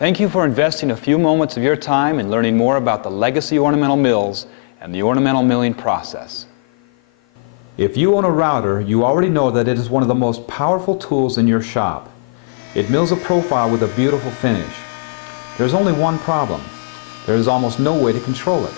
Thank you for investing a few moments of your time in learning more about the legacy ornamental mills and the ornamental milling process. If you own a router, you already know that it is one of the most powerful tools in your shop. It mills a profile with a beautiful finish. There's only one problem. There is almost no way to control it.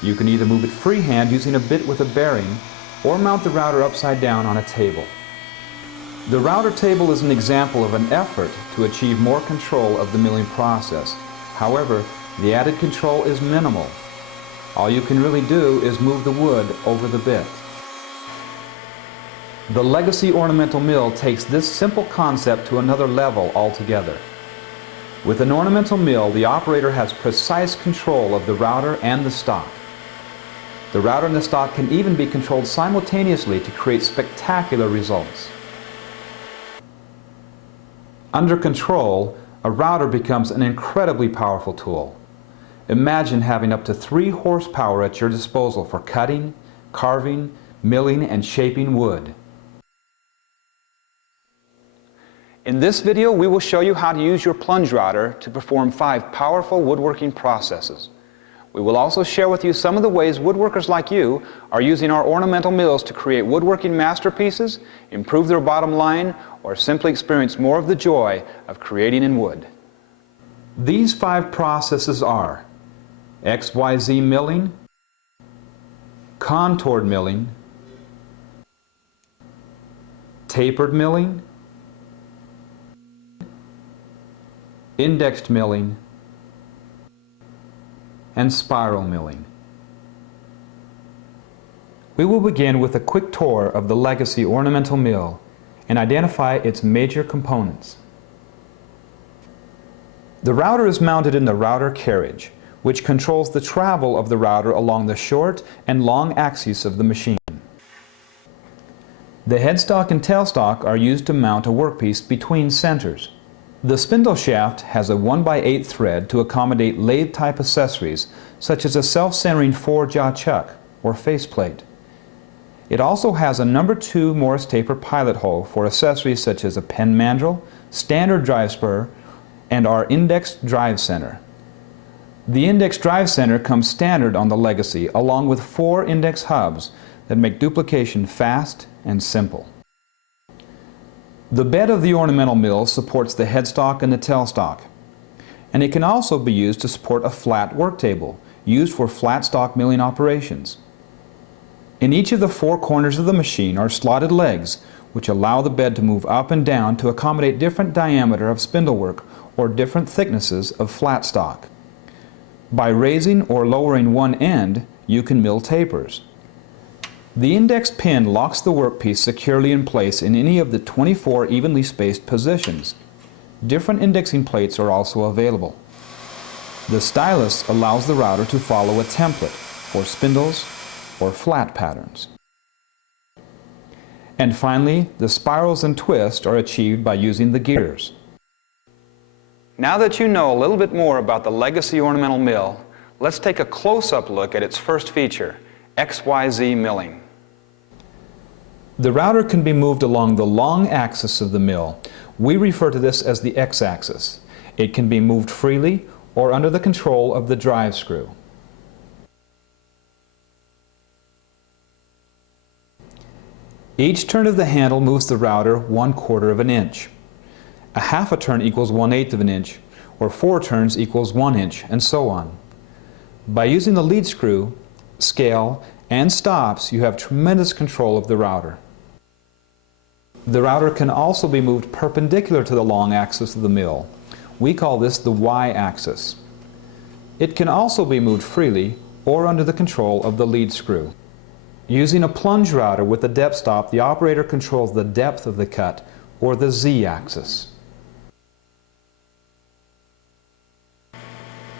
You can either move it freehand using a bit with a bearing, or mount the router upside down on a table. The router table is an example of an effort to achieve more control of the milling process. However, the added control is minimal. All you can really do is move the wood over the bit. The legacy ornamental mill takes this simple concept to another level altogether. With an ornamental mill, the operator has precise control of the router and the stock. The router and the stock can even be controlled simultaneously to create spectacular results. Under control, a router becomes an incredibly powerful tool. Imagine having up to 3 horsepower at your disposal for cutting, carving, milling, and shaping wood. In this video, we will show you how to use your plunge router to perform 5 powerful woodworking processes. We will also share with you some of the ways woodworkers like you are using our ornamental mills to create woodworking masterpieces, improve their bottom line, or simply experience more of the joy of creating in wood. These 5 processes are XYZ milling, contoured milling, tapered milling, indexed milling, and spiral milling. We will begin with a quick tour of the legacy ornamental mill and identify its major components. The router is mounted in the router carriage, which controls the travel of the router along the short and long axes of the machine. The headstock and tailstock are used to mount a workpiece between centers. The spindle shaft has a 1x8 thread to accommodate lathe-type accessories such as a self-centering 4-jaw chuck or faceplate. It also has a No. 2 Morse taper pilot hole for accessories such as a pen mandrel, standard drive spur, and our index drive center. The index drive center comes standard on the Legacy along with 4 index hubs that make duplication fast and simple. The bed of the ornamental mill supports the headstock and the tailstock, and it can also be used to support a flat work table, used for flat stock milling operations. In each of the 4 corners of the machine are slotted legs, which allow the bed to move up and down to accommodate different diameter of spindle work or different thicknesses of flat stock. By raising or lowering one end, you can mill tapers. The index pin locks the workpiece securely in place in any of the 24 evenly spaced positions. Different indexing plates are also available. The stylus allows the router to follow a template for spindles or flat patterns. And finally, the spirals and twists are achieved by using the gears. Now that you know a little bit more about the legacy ornamental mill, let's take a close-up look at its first feature, XYZ milling. The router can be moved along the long axis of the mill. We refer to this as the X-axis. It can be moved freely or under the control of the drive screw. Each turn of the handle moves the router 1/4 of an inch. A half a turn equals 1/8 of an inch, or 4 turns equals 1 inch, and so on. By using the lead screw, scale, and stops, you have tremendous control of the router. The router can also be moved perpendicular to the long axis of the mill. We call this the Y-axis. It can also be moved freely or under the control of the lead screw. Using a plunge router with the depth stop, the operator controls the depth of the cut, or the Z-axis.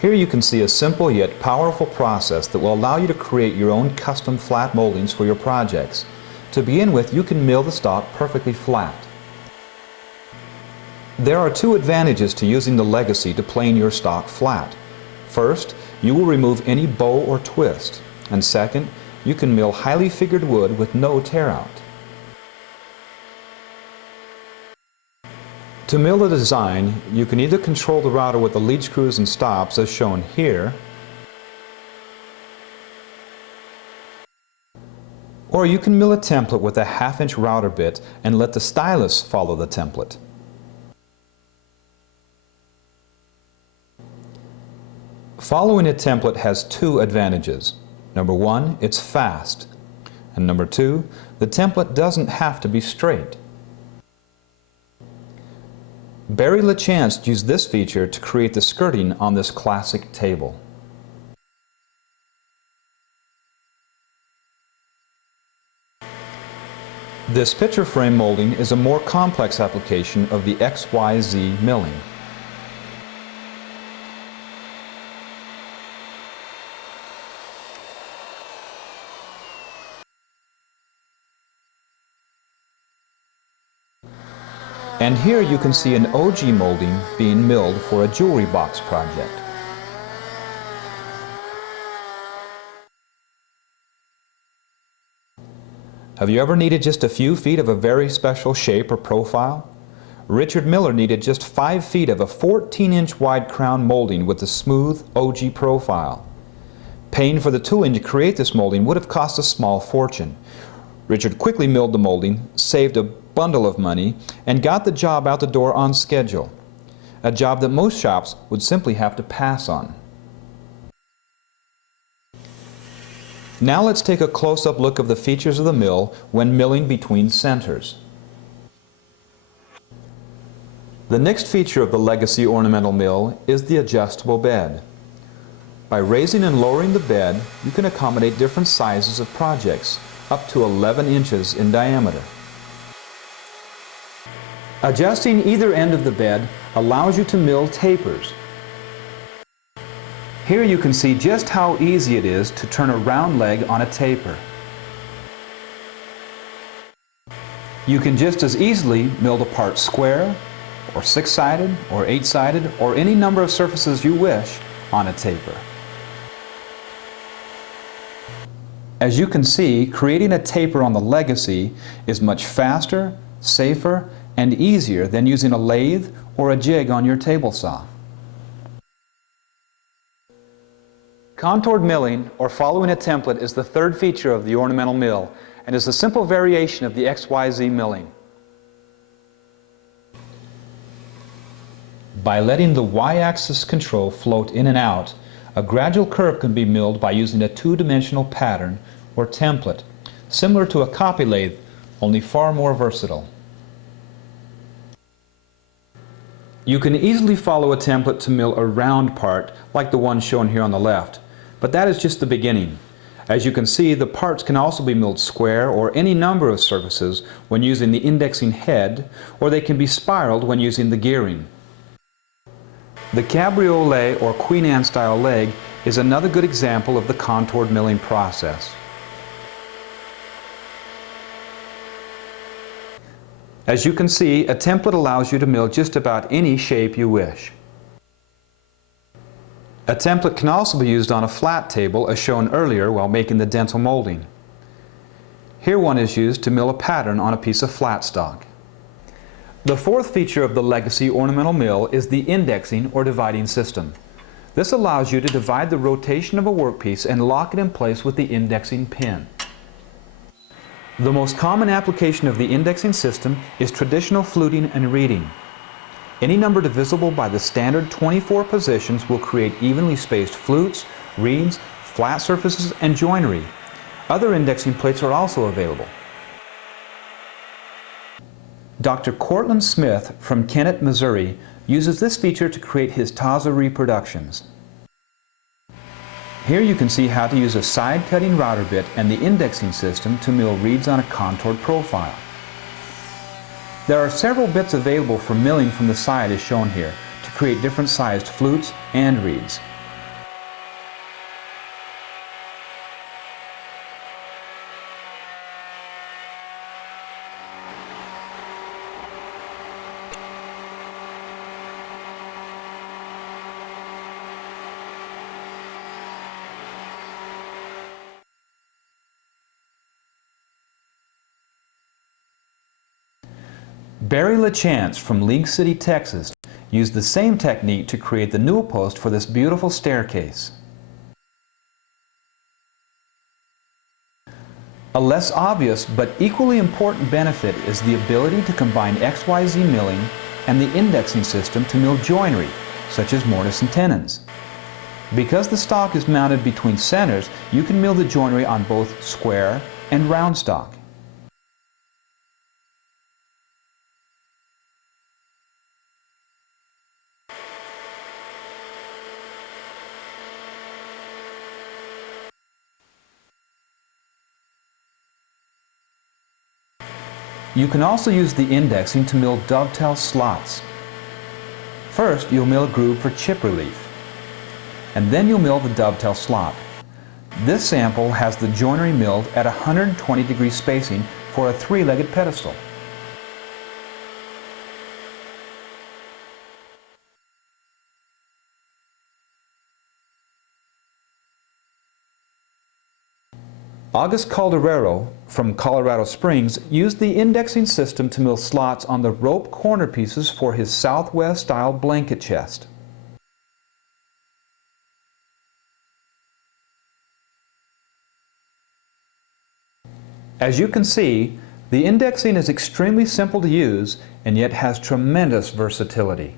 Here you can see a simple yet powerful process that will allow you to create your own custom flat moldings for your projects. To begin with, you can mill the stock perfectly flat. There are 2 advantages to using the Legacy to plane your stock flat. First, you will remove any bow or twist, and second, you can mill highly figured wood with no tear out. To mill the design, you can either control the router with the lead screws and stops as shown here, or you can mill a template with a 1/2-inch router bit and let the stylus follow the template. Following a template has two advantages. Number one, it's fast. And number two, the template doesn't have to be straight. Barry LaChance used this feature to create the skirting on this classic table. This picture frame molding is a more complex application of the XYZ milling. And here you can see an OG molding being milled for a jewelry box project. Have you ever needed just a few feet of a very special shape or profile? Richard Miller needed just 5 feet of a 14-inch wide crown molding with a smooth OG profile. Paying for the tooling to create this molding would have cost a small fortune. Richard quickly milled the molding, saved a bundle of money, and got the job out the door on schedule. A job that most shops would simply have to pass on. Now let's take a close-up look of the features of the mill when milling between centers. The next feature of the Legacy Ornamental Mill is the adjustable bed. By raising and lowering the bed, you can accommodate different sizes of projects, up to 11 inches in diameter. Adjusting either end of the bed allows you to mill tapers. Here you can see just how easy it is to turn a round leg on a taper. You can just as easily mill the part square, or 6-sided, or 8-sided, or any number of surfaces you wish on a taper. As you can see, creating a taper on the Legacy is much faster, safer, and easier than using a lathe or a jig on your table saw. Contoured milling, or following a template, is the third feature of the ornamental mill and is a simple variation of the XYZ milling. By letting the Y-axis control float in and out, a gradual curve can be milled by using a two-dimensional pattern or template, similar to a copy lathe, only far more versatile. You can easily follow a template to mill a round part like the one shown here on the left, but that is just the beginning. As you can see, the parts can also be milled square or any number of surfaces when using the indexing head, or they can be spiraled when using the gearing. The cabriolet or Queen Anne style leg is another good example of the contoured milling process. As you can see, a template allows you to mill just about any shape you wish. A template can also be used on a flat table as shown earlier while making the dental molding. Here one is used to mill a pattern on a piece of flat stock. The fourth feature of the Legacy Ornamental Mill is the indexing or dividing system. This allows you to divide the rotation of a workpiece and lock it in place with the indexing pin. The most common application of the indexing system is traditional fluting and reeding. Any number divisible by the standard 24 positions will create evenly spaced flutes, reeds, flat surfaces, and joinery. Other indexing plates are also available. Dr. Cortland Smith from Kennett, Missouri uses this feature to create his Taza reproductions. Here you can see how to use a side-cutting router bit and the indexing system to mill reeds on a contoured profile. There are several bits available for milling from the side as shown here to create different sized flutes and reeds. Barry LaChance from League City, Texas, used the same technique to create the newel post for this beautiful staircase. A less obvious but equally important benefit is the ability to combine XYZ milling and the indexing system to mill joinery, such as mortise and tenons. Because the stock is mounted between centers, you can mill the joinery on both square and round stock. You can also use the indexing to mill dovetail slots. First, you'll mill a groove for chip relief, and then you'll mill the dovetail slot. This sample has the joinery milled at 120-degree spacing for a three-legged pedestal. August Calderero from Colorado Springs used the indexing system to mill slots on the rope corner pieces for his Southwest-style blanket chest. As you can see, the indexing is extremely simple to use and yet has tremendous versatility.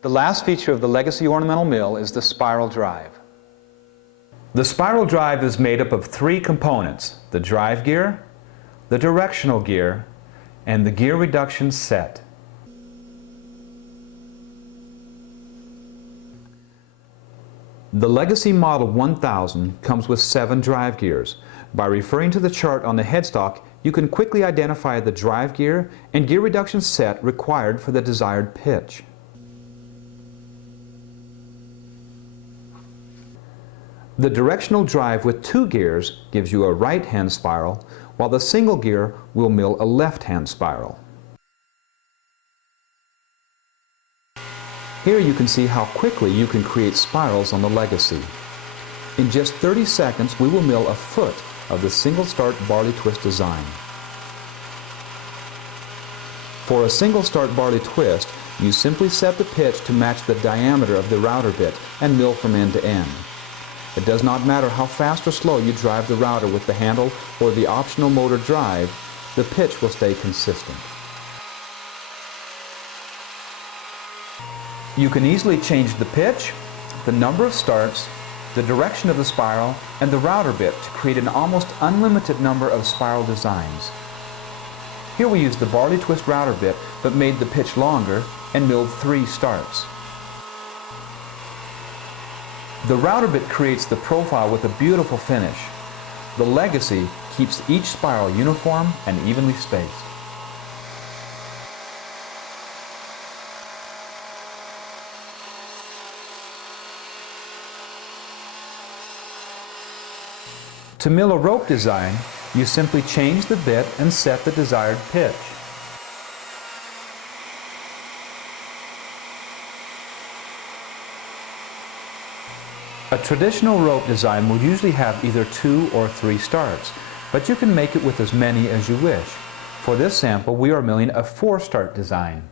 The last feature of the Legacy Ornamental Mill is the spiral drive. The spiral drive is made up of three components: the drive gear, the directional gear, and the gear reduction set. The Legacy Model 1000 comes with 7 drive gears. By referring to the chart on the headstock, you can quickly identify the drive gear and gear reduction set required for the desired pitch. The directional drive with 2 gears gives you a right-hand spiral, while the single gear will mill a left-hand spiral. Here you can see how quickly you can create spirals on the Legacy. In just 30 seconds, we will mill a foot of the single start barley twist design. For a single start barley twist, you simply set the pitch to match the diameter of the router bit and mill from end to end. It does not matter how fast or slow you drive the router with the handle or the optional motor drive, the pitch will stay consistent. You can easily change the pitch, the number of starts, the direction of the spiral, and the router bit to create an almost unlimited number of spiral designs. Here we used the barley twist router bit but made the pitch longer and milled 3 starts. The router bit creates the profile with a beautiful finish. The Legacy keeps each spiral uniform and evenly spaced. To mill a rope design, you simply change the bit and set the desired pitch. A traditional rope design will usually have either 2 or 3 starts, but you can make it with as many as you wish. For this sample, we are milling a 4-start design.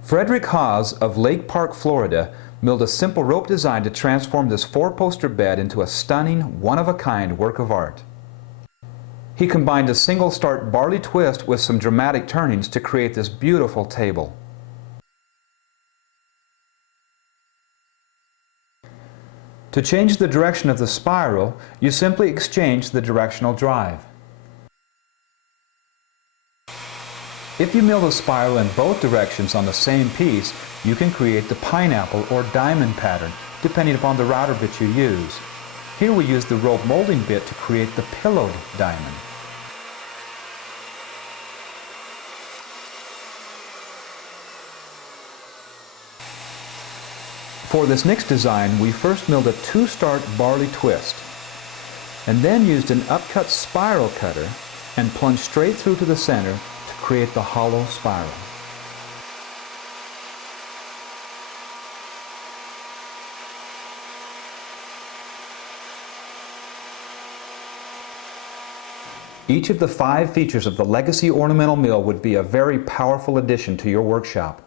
Frederick Haas of Lake Park, Florida, milled a simple rope design to transform this 4-poster bed into a stunning, one-of-a-kind work of art. He combined a single start barley twist with some dramatic turnings to create this beautiful table. To change the direction of the spiral, you simply exchange the directional drive. If you mill the spiral in both directions on the same piece, you can create the pineapple or diamond pattern, depending upon the router bit you use. Here we use the rope molding bit to create the pillowed diamond. For this next design, we first milled a 2-start barley twist, and then used an upcut spiral cutter and plunged straight through to the center to create the hollow spiral. Each of the 5 features of the Legacy Ornamental Mill would be a very powerful addition to your workshop.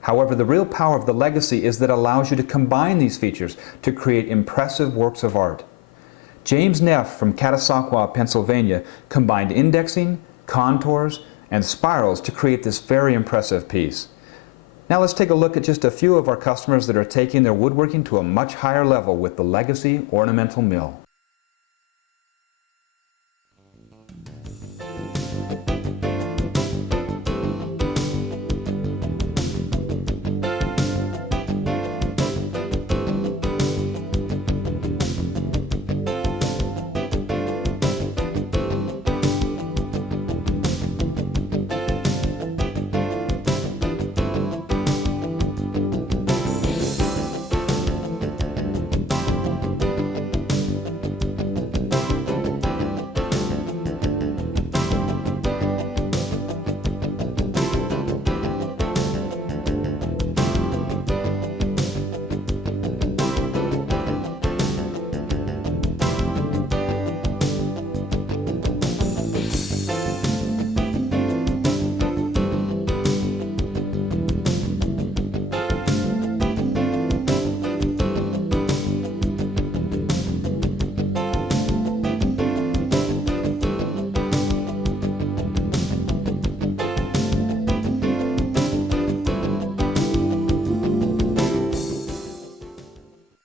However, the real power of the Legacy is that it allows you to combine these features to create impressive works of art. James Neff from Catasauqua, Pennsylvania, combined indexing, contours, and spirals to create this very impressive piece. Now let's take a look at just a few of our customers that are taking their woodworking to a much higher level with the Legacy Ornamental Mill.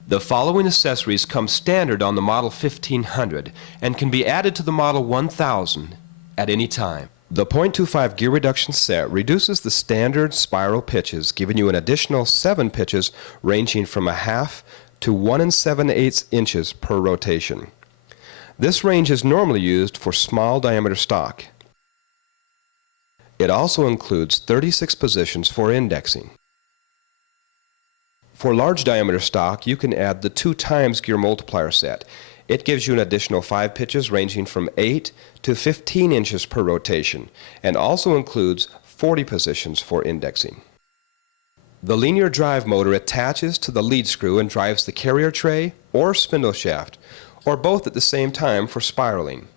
The following accessories come standard on the Model 1500 and can be added to the Model 1000 at any time. The .25 gear reduction set reduces the standard spiral pitches, giving you an additional 7 pitches ranging from 1/2 to 1 7/8 inches per rotation. This range is normally used for small diameter stock. It also includes 36 positions for indexing. For large diameter stock, you can add the 2x gear multiplier set. It gives you an additional 5 pitches ranging from 8 to 15 inches per rotation, and also includes 40 positions for indexing. The linear drive motor attaches to the lead screw and drives the carrier tray or spindle shaft, or both at the same time for spiraling.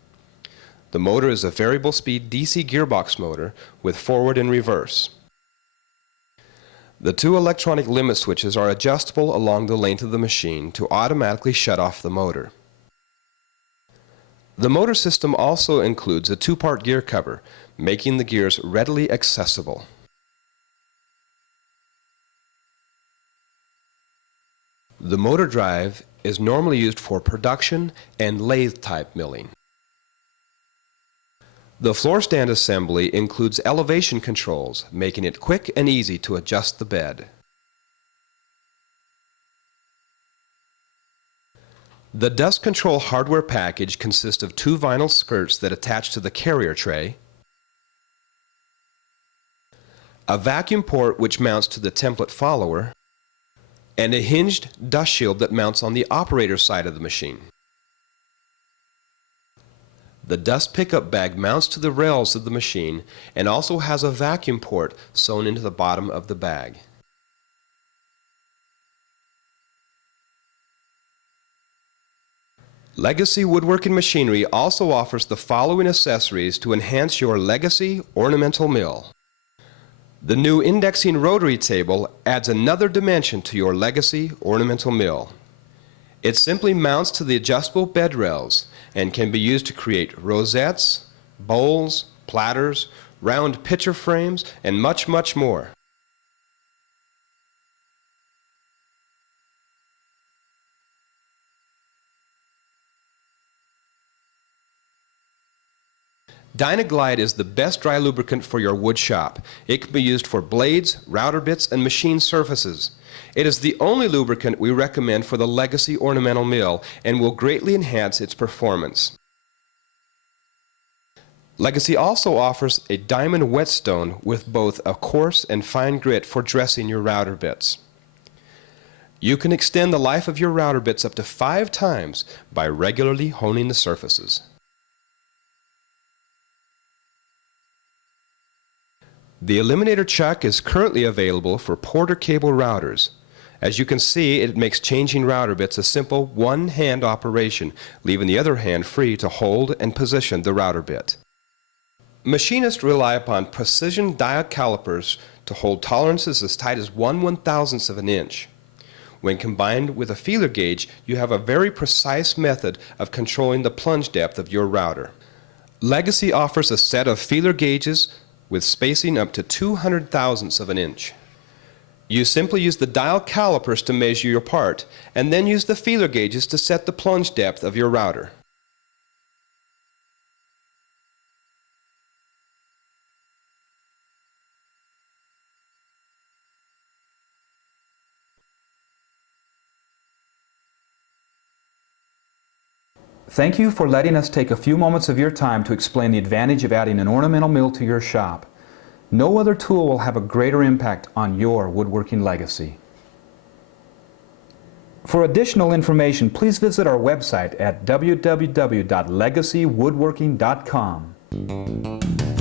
The motor is a variable speed DC gearbox motor with forward and reverse. The 2 electronic limit switches are adjustable along the length of the machine to automatically shut off the motor. The motor system also includes a 2-part gear cover, making the gears readily accessible. The motor drive is normally used for production and lathe-type milling. The floor stand assembly includes elevation controls, making it quick and easy to adjust the bed. The dust control hardware package consists of 2 vinyl skirts that attach to the carrier tray, a vacuum port which mounts to the template follower, and a hinged dust shield that mounts on the operator side of the machine. The dust pickup bag mounts to the rails of the machine and also has a vacuum port sewn into the bottom of the bag. Legacy Woodworking Machinery also offers the following accessories to enhance your Legacy Ornamental Mill. The new indexing rotary table adds another dimension to your Legacy Ornamental Mill. It simply mounts to the adjustable bed rails and can be used to create rosettes, bowls, platters, round pitcher frames, and much, much more. Dynaglide is the best dry lubricant for your wood shop. It can be used for blades, router bits, and machine surfaces. It is the only lubricant we recommend for the Legacy Ornamental Mill and will greatly enhance its performance. Legacy also offers a diamond whetstone with both a coarse and fine grit for dressing your router bits. You can extend the life of your router bits up to 5 times by regularly honing the surfaces. The Eliminator chuck is currently available for Porter cable routers. As you can see, it makes changing router bits a simple one-hand operation, leaving the other hand free to hold and position the router bit. Machinists rely upon precision dial calipers to hold tolerances as tight as 1/1000th of an inch. When combined with a feeler gauge, you have a very precise method of controlling the plunge depth of your router. Legacy offers a set of feeler gauges with spacing up to 200,000ths of an inch. You simply use the dial calipers to measure your part, and then use the feeler gauges to set the plunge depth of your router. Thank you for letting us take a few moments of your time to explain the advantage of adding an ornamental mill to your shop. No other tool will have a greater impact on your woodworking legacy. For additional information, please visit our website at www.legacywoodworking.com.